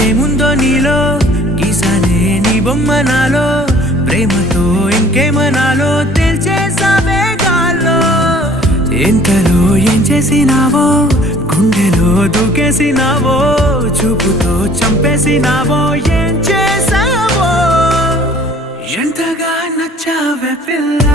ఏముందో నీలో గీసానే నీ బొమ్మ నాలో ప్రేమతో ఇంకేమనాలో తెలిచేసావే గాల్లో ఎంతలో ఏం చేసినావో గుండెలో దూకేసినావో చూపుతో చంపేసినావో ఏం చేసావో ఎంతగా నచ్చావే పిల్ల